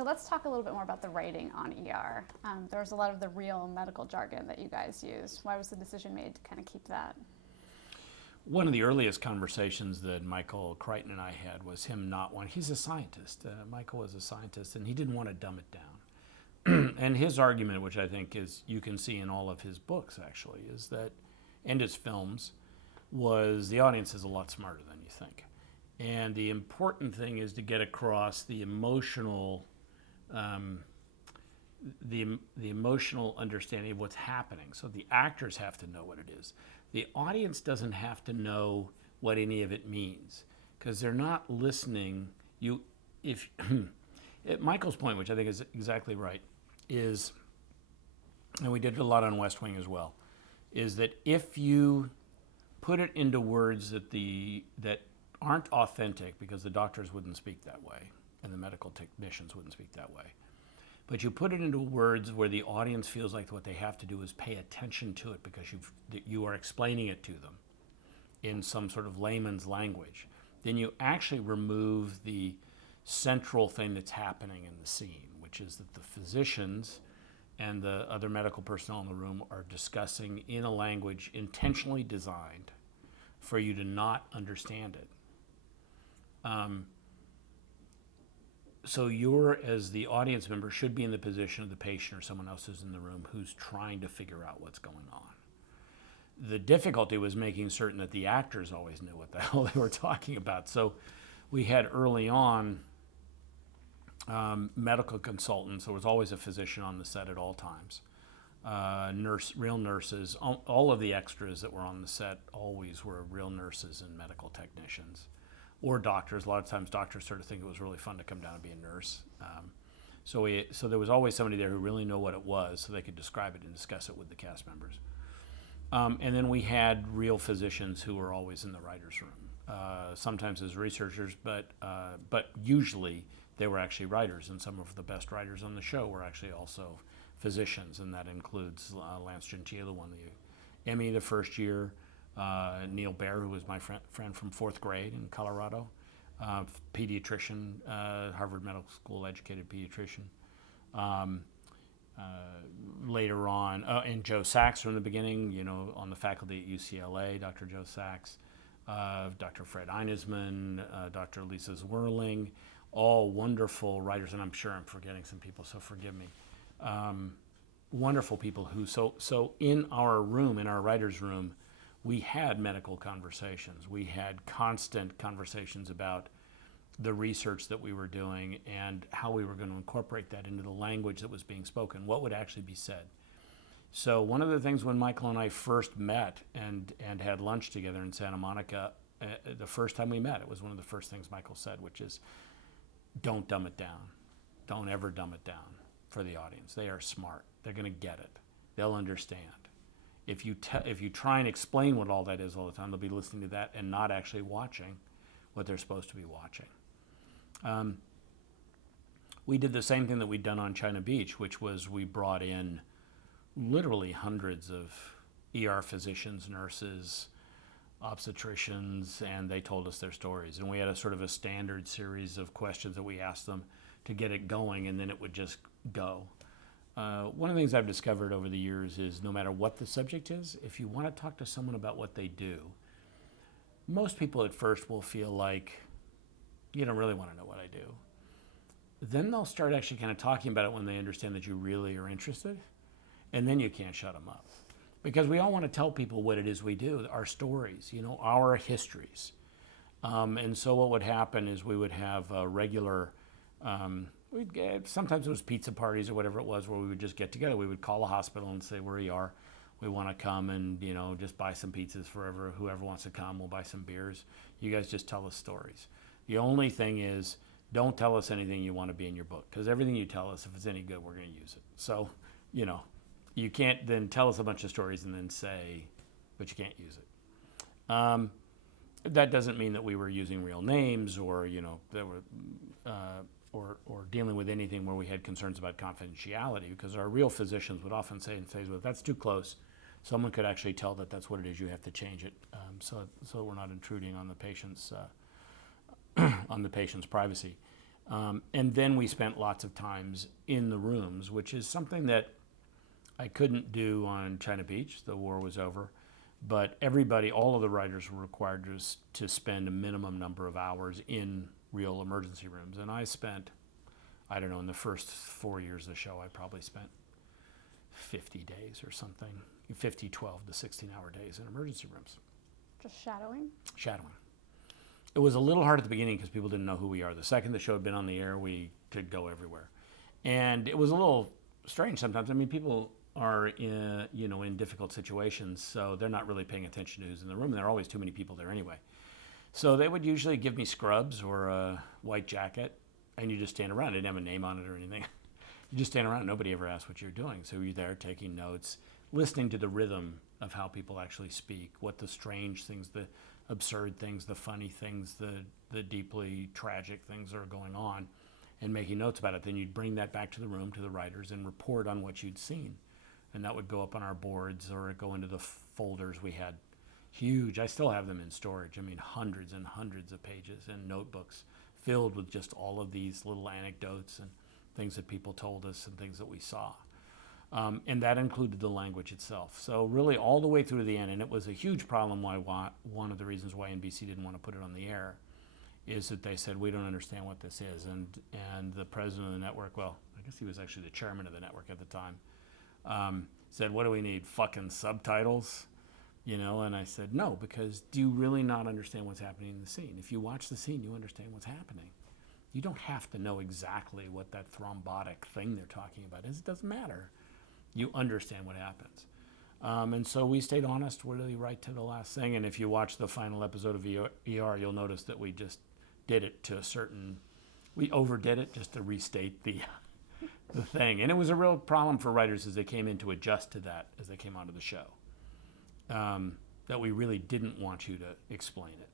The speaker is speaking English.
So let's talk a little bit more about the writing on ER. There was a lot of the real medical jargon that you guys use. Why was the decision made to kind of keep that? One of the earliest conversations that Michael Crichton and I had was him not wanting, he's a scientist. Michael was a scientist, and he didn't want to dumb it down. And his argument, which I think is, you can see in all of his books actually, is that, and his films, was the audience is a lot smarter than you think. And the important thing is to get across the emotional, the emotional understanding of what's happening. So the actors have to know what it is. The audience doesn't have to know what any of it means, because they're not listening. Michael's point, which I think is exactly right, is, and we did a lot on West Wing as well, is that if you put it into words that aren't authentic, because the doctors wouldn't speak that way and the medical technicians wouldn't speak that way, but you put it into words where the audience feels like what they have to do is pay attention to it because you are explaining it to them in some sort of layman's language, then you actually remove the central thing that's happening in the scene, which is that the physicians and the other medical personnel in the room are discussing in a language intentionally designed for you to not understand it. So you're, as the audience member, should be in the position of the patient or someone else who's in the room who's trying to figure out what's going on. The difficulty was making certain that the actors always knew what the hell they were talking about. So we had early on medical consultants. There was always a physician on the set at all times. Real nurses. All of the extras that were on the set always were real nurses and medical technicians. Or doctors. A lot of times doctors sort of think it was really fun to come down and be a nurse. So there was always somebody there who really knew what it was so they could describe it and discuss it with the cast members. And then we had real physicians who were always in the writer's room, sometimes as researchers, but usually they were actually writers, and some of the best writers on the show were actually also physicians, and that includes Lance Gentile, who won the Emmy the first year, Neil Baer, who was my friend from fourth grade in Colorado, pediatrician, Harvard Medical School educated pediatrician. Later on, and Joe Sachs from the beginning, on the faculty at UCLA, Dr. Joe Sachs, Dr. Fred Einesman, Dr. Lisa Zwirling, all wonderful writers, and I'm sure I'm forgetting some people, so forgive me. Wonderful people who, so in our room, in our writer's room, we had medical conversations. We had constant conversations about the research that we were doing and how we were going to incorporate that into the language that was being spoken, what would actually be said. So one of the things when Michael and I first met and had lunch together in Santa Monica, the first time we met, it was one of the first things Michael said, which is, don't dumb it down. Don't ever dumb it down for the audience. They are smart. They're going to get it. They'll understand. If you try and explain what all that is all the time, they'll be listening to that and not actually watching what they're supposed to be watching. We did the same thing that we'd done on China Beach, which was we brought in literally hundreds of ER physicians, nurses, obstetricians, and they told us their stories. And we had a sort of a standard series of questions that we asked them to get it going, and then it would just go. One of the things I've discovered over the years is no matter what the subject is, if you want to talk to someone about what they do, most people at first will feel like, you don't really want to know what I do. Then they'll start actually kind of talking about it when they understand that you really are interested, and then you can't shut them up. Because we all want to tell people what it is we do, our stories, our histories. And so what would happen is we would have a regular, sometimes it was pizza parties or whatever it was, where we would just get together. We would call a hospital and say, where you are, we want to come and just buy some pizzas for whoever wants to come. We'll buy some beers. You guys just tell us stories. The only thing is, don't tell us anything you want to be in your book, because everything you tell us, if it's any good, we're going to use it. So, you can't then tell us a bunch of stories and then say, but you can't use it. That doesn't mean that we were using real names or that were or dealing with anything where we had concerns about confidentiality, because our real physicians would often say, well, if that's too close, someone could actually tell that that's what it is. You have to change it, so we're not intruding on the patient's privacy. And then we spent lots of times in the rooms, which is something that I couldn't do on China Beach. The war was over. But everybody, all of the writers were required to spend a minimum number of hours in real emergency rooms. And I spent, I don't know, in the first 4 years of the show, I probably spent 50 days or something, 50, 12 to 16-hour days in emergency rooms. Just shadowing? Shadowing. It was a little hard at the beginning because people didn't know who we are. The second the show had been on the air, we could go everywhere. And it was a little strange sometimes. I mean, people are in difficult situations, so they're not really paying attention to who's in the room. There are always too many people there anyway. So they would usually give me scrubs or a white jacket, and you just stand around. It didn't have a name on it or anything. You just stand around. Nobody ever asked what you're doing. So you're there taking notes, listening to the rhythm of how people actually speak, what the strange things, the absurd things, the funny things, the deeply tragic things that are going on, and making notes about it. Then you'd bring that back to the room, to the writers, and report on what you'd seen. And that would go up on our boards or go into the folders. We had huge, I still have them in storage. I mean, hundreds and hundreds of pages and notebooks filled with just all of these little anecdotes and things that people told us and things that we saw. And that included the language itself. So really all the way through to the end, and it was a huge problem why one of the reasons why NBC didn't want to put it on the air is that they said, we don't understand what this is. And the president of the network, well, I guess he was actually the chairman of the network at the time, said, what do we need, fucking subtitles? And I said, no, because do you really not understand what's happening in the scene? If you watch the scene, you understand what's happening. You don't have to know exactly what that thrombotic thing they're talking about is. It doesn't matter. You understand what happens. And so we stayed honest really right to the last thing. And if you watch the final episode of ER, you'll notice that we just did it to we overdid it just to restate the thing. And it was a real problem for writers as they came in to adjust to that as they came onto the show. That we really didn't want you to explain it.